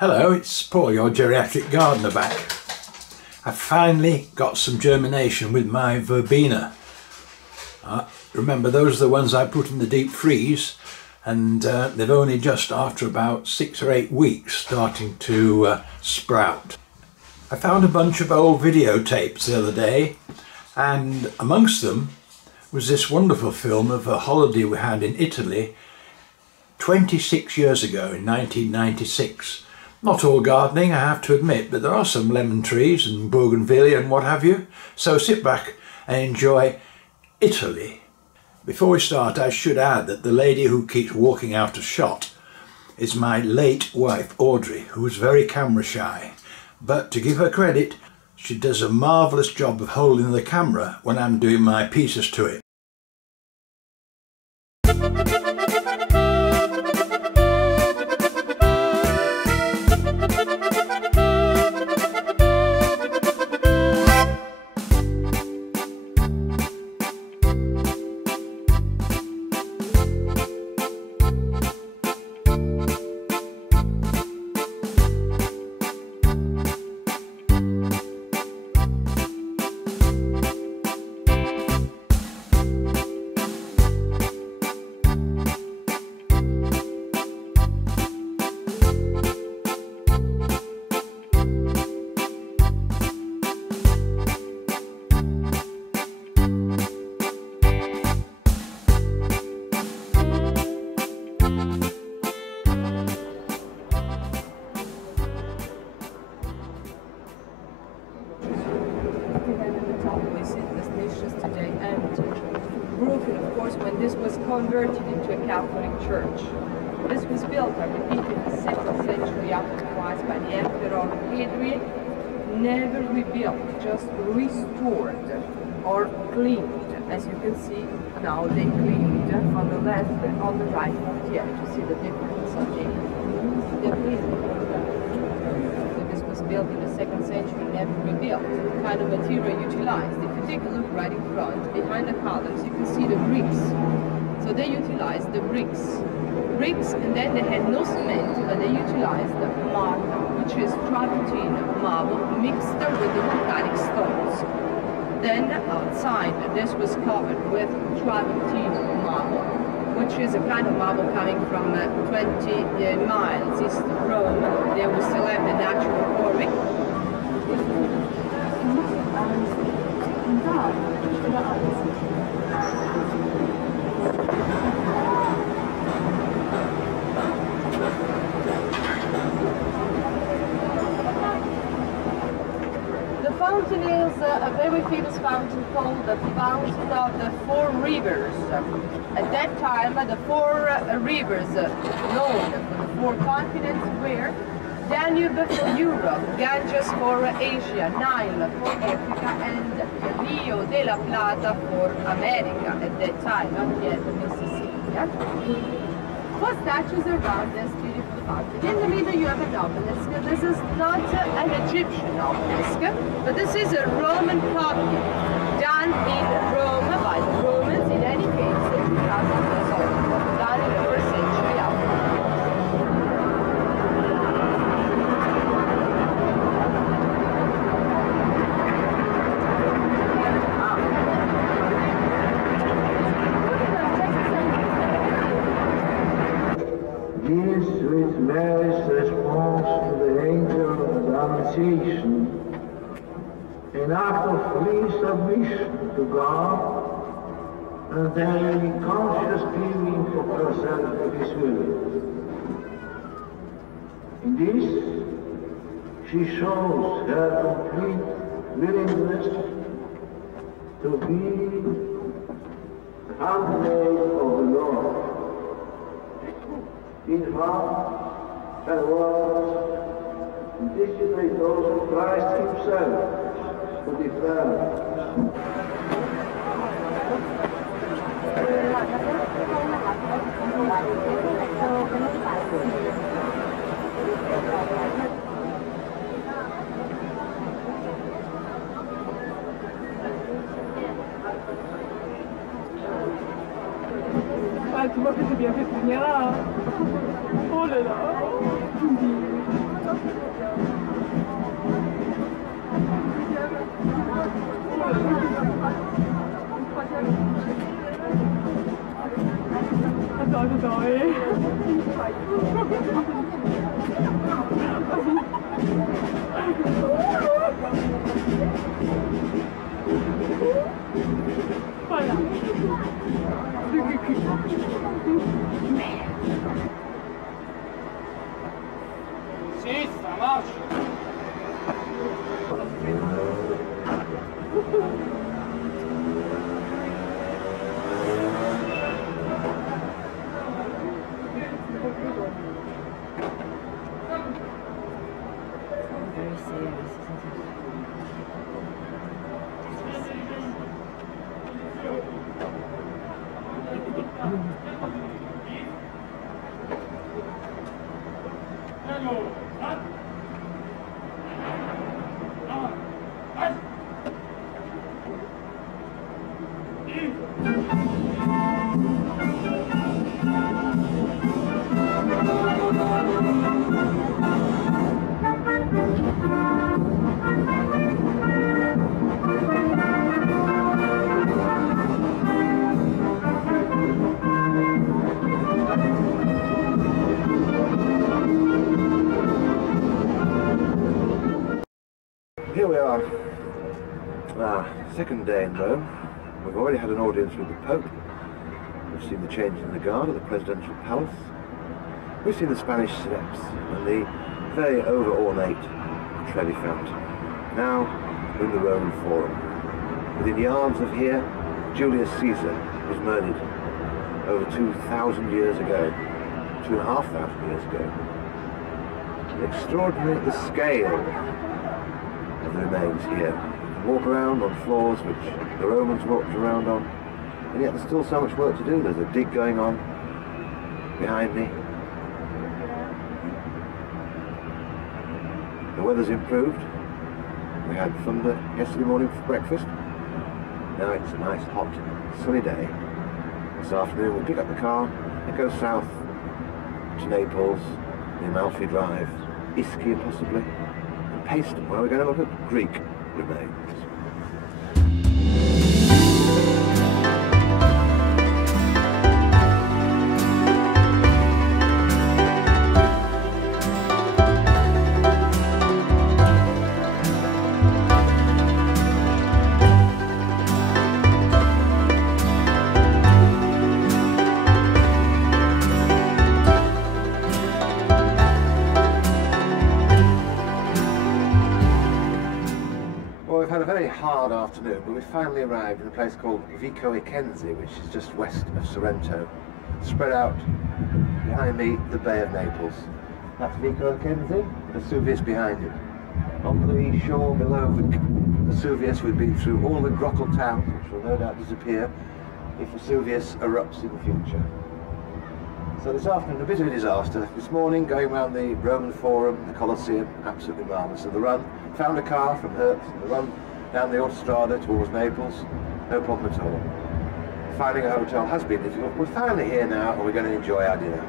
Hello, it's Paul, your geriatric gardener back. I finally got some germination with my verbena. Remember, those are the ones I put in the deep freeze, and they've only just after about 6 or 8 weeks starting to sprout. I found a bunch of old videotapes the other day, and amongst them was this wonderful film of a holiday we had in Italy 26 years ago in 1996. Not all gardening, I have to admit, but there are some lemon trees and bougainvillea and what have you. So sit back and enjoy Italy. Before we start, I should add that the lady who keeps walking out of shot is my late wife, Audrey, who was very camera shy. But to give her credit, she does a marvellous job of holding the camera when I'm doing my pieces to it. Broken, of course, when this was converted into a Catholic church. This was built, I repeat, in the 2nd century afterwards by the Emperor Hadrian. Never rebuilt, just restored or cleaned. As you can see, now they cleaned on the left and on the right. Here, to see the difference of the cleaning. So this was built in the 2nd century, never rebuilt. The kind of material utilized. If you take a look right in front, behind the columns, you can see the bricks. So they utilized the bricks, and then they had no cement, but they utilized the marble, which is travertine marble mixed with the volcanic stones. Then outside, this was covered with travertine marble, which is a kind of marble coming from 20 miles east of Rome. There we still have the natural quarry. The fountain is a very famous fountain called the Fountain of the Four Rivers. At that time, the four rivers known for the 4 continents were Danube for Europe, Ganges for Asia, Nile for Africa, and Rio de la Plata for America. At that time, not yet Mississippi. 4 statues around this beautiful fountain. In the middle you have an obelisk. This is not an Egyptian obelisk, but this is a Roman copy done in Rome by the Romans, in any case 2,000 years old, done in the 1st century after. This with Mary's response to the angel of the Annunciation, an act of free submission to God and a conscious giving of herself to His will. In this, she shows her complete willingness to be the handmaid of the Lord. In heart and words, anticipate those of Christ Himself to defend. Tu vois que c'est bien fait, c'est bien là. Oh là là. Si, ça marche. Very serious. Here we are, second day in Rome. We've already had an audience with the Pope. We've seen the change in the guard at the presidential palace. We've seen the Spanish steps and the very over-ornate Trevi Fountain. Now we're in the Roman Forum. Within yards of here, Julius Caesar was murdered over 2,000 years ago, 2,500 years ago. Extraordinary the scale of the remains here. Walk around on floors which the Romans walked around on, and yet there's still so much work to do. There's a dig going on behind me. The weather's improved. We had thunder yesterday morning for breakfast. Now it's a nice hot sunny day. This afternoon we'll pick up the car and go south to Naples, the Amalfi Drive, Ischia possibly, and Paestum, where we're going to look at Greek remains. We've had a very hard afternoon, but we finally arrived in a place called Vico Equense, which is just west of Sorrento. Spread out behind me, the Bay of Naples. That's Vico Equense, Vesuvius behind it. On the shore below Vesuvius, we've been through all the Grockle towns, which will no doubt disappear if Vesuvius erupts in the future. So this afternoon, a bit of a disaster. This morning, going around the Roman Forum, the Colosseum, absolutely marvellous. So the run, found a car from Hertz, the run down the Autostrada towards Naples, no problem at all. Finding a hotel has been difficult. We're finally here now, and we're going to enjoy our dinner.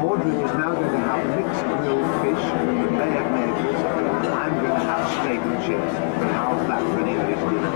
Audrey is now going to have mixed grilled fish from the Bay of Naples. I'm going to have steak and chips. How's that for an English dinner?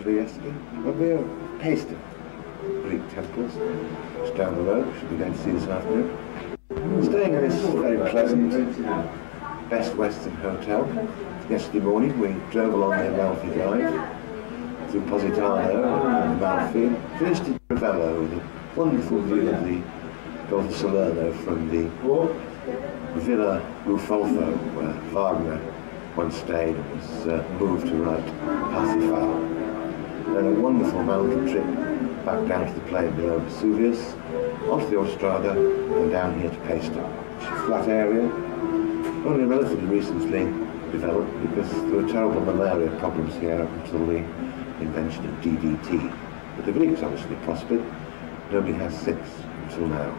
Angelieschi. Well, we're at Paestum, Greek temples. It's down the road, which we're going to see this afternoon. Staying in this very pleasant Best Western Hotel. Yesterday morning we drove along the Amalfi Drive through Positano and Amalfi, finished in Ravello with a wonderful view of the Gulf of Salerno from the Villa Rufolfo, where Wagner once stayed and was moved to write Parsifal. Then a wonderful mountain trip back down to the plain below Vesuvius, onto the Autostrada and down here to Paestum, which is a flat area, only relatively recently developed because there were terrible malaria problems here up until the invention of DDT. But the Greeks obviously prospered. Nobody has since until now.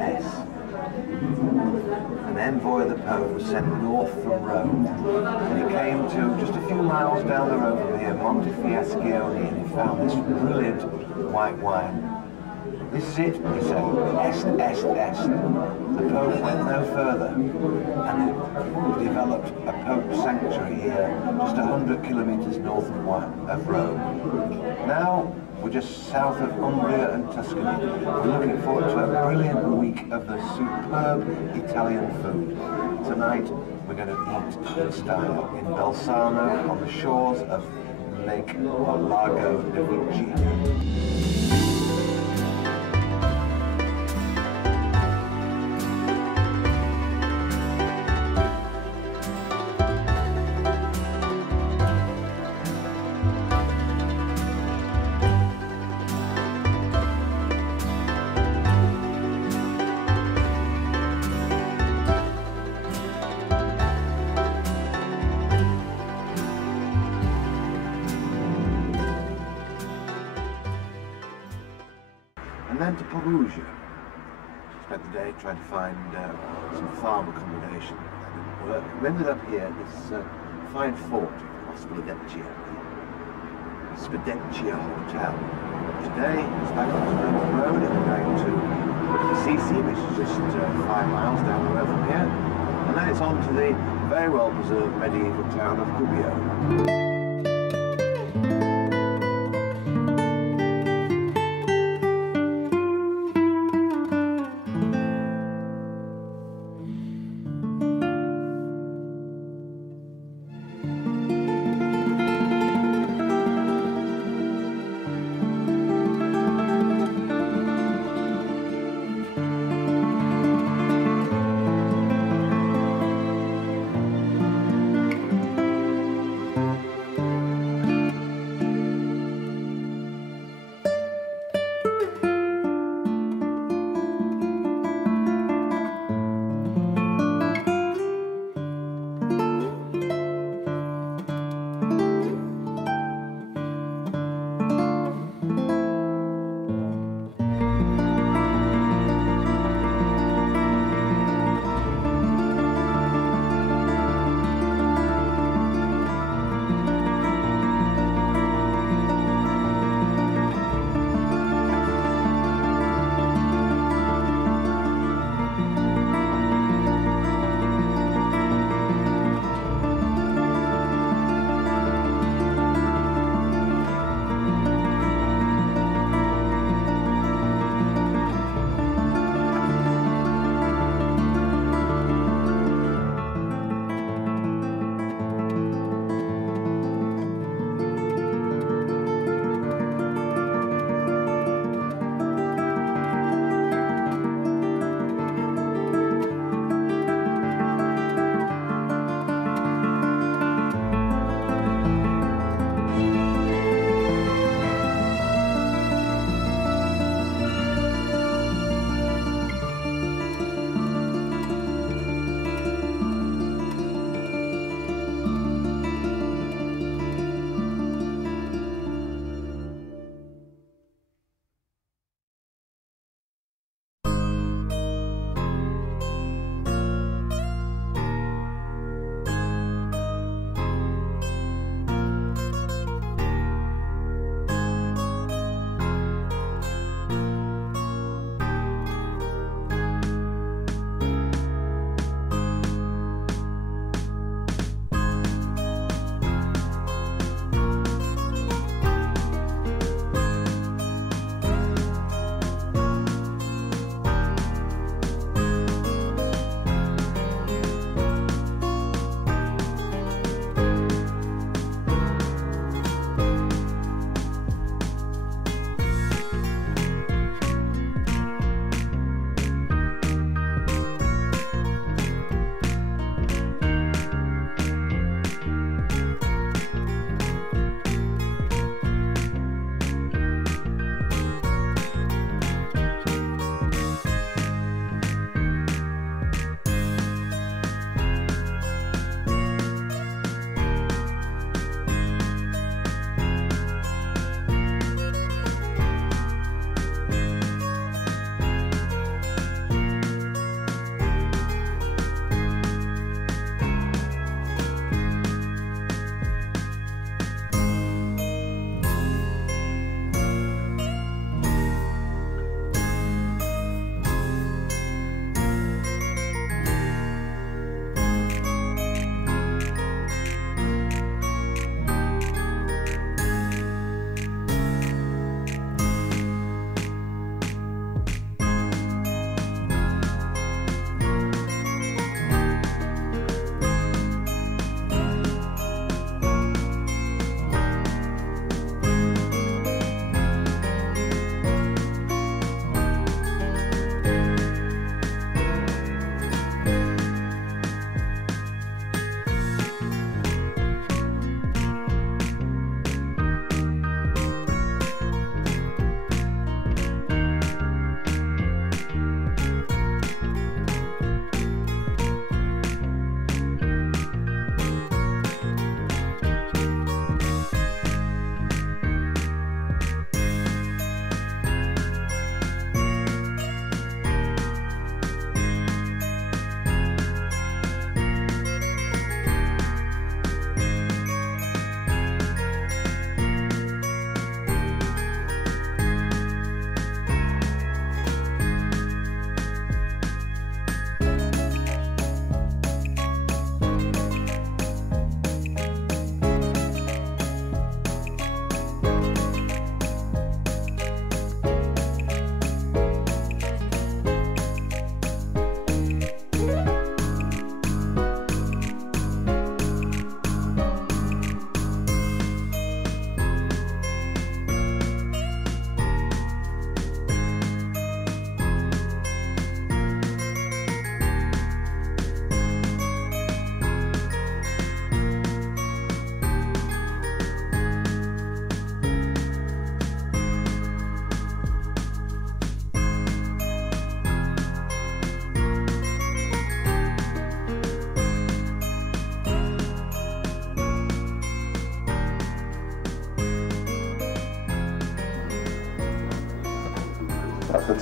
Est. An envoy of the Pope was sent north from Rome, and he came to just a few miles down the road from here, Montefiascione, and he found this brilliant white wine. This is it, he said, est. The Pope went no further and developed a Pope sanctuary here, just 100 kilometres north of Rome. Now we're just south of Umbria and Tuscany. We're looking forward to a brilliant week of the superb Italian food. Tonight we're going to eat in style in Bolzano on the shores of Lake or Lago di Vici. And then to Perugia. Spent the day trying to find some farm accommodation. That didn't work. We ended up here at this fine fort, Spedeccia Hotel. Today it's back on the road and we're going to Assisi, which is just 5 miles down the road from here. And then it's on to the very well preserved medieval town of Gubbio.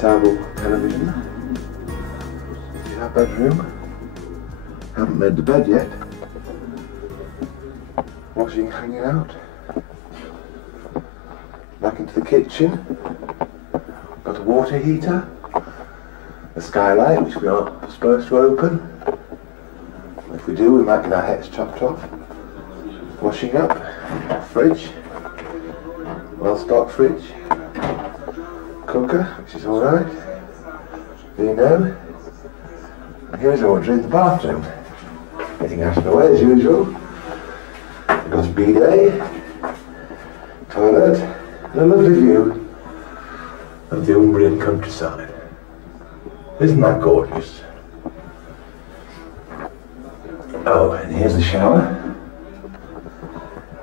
portable television. This is our bedroom. Haven't made the bed yet. Washing hanging out. Back into the kitchen. Got a water heater. A skylight which we aren't supposed to open. If we do, we might get our heads chopped off. Washing up. Fridge. Well stocked fridge. Cooker, which is alright. Vino. And here's Audrey in the bathroom. Getting out of the way as usual. We've got a bidet, toilet, and a lovely view of the Umbrian countryside. Isn't that gorgeous? Oh, and here's the shower.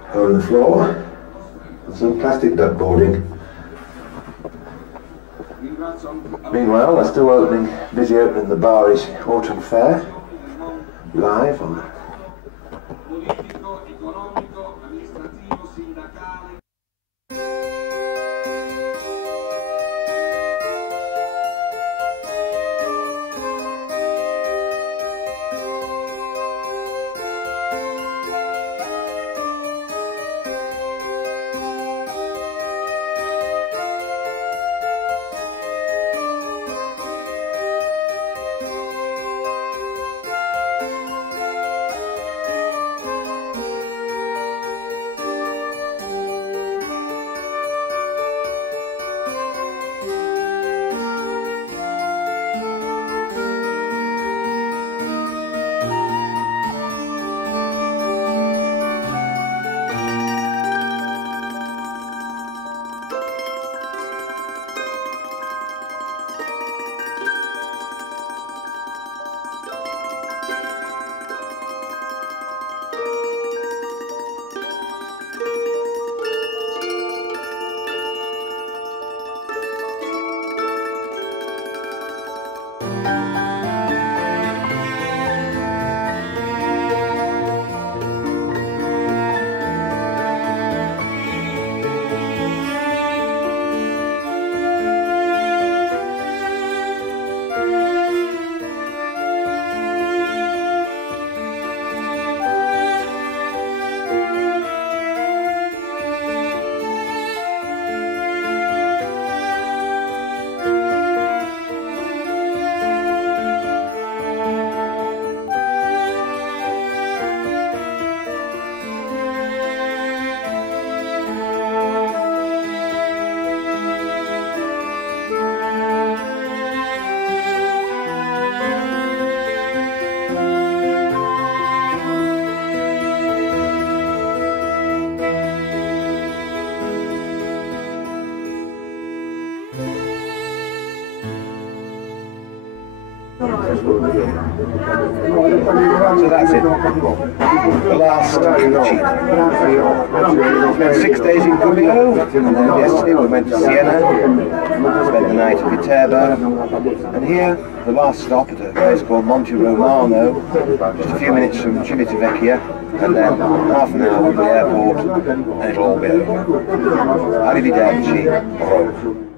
Hole in the floor, and some plastic duckboarding. Meanwhile, they're still busy opening the Bari's Autumn Fair, live on So that's it. The last 6 days in Gubbio, and then yesterday we went to Siena, spent the night at Viterbo, and here the last stop at a place called Monte Romano, just a few minutes from Civitavecchia, and then half an hour from the airport, and it'll all be over. Arrivederci, Rome.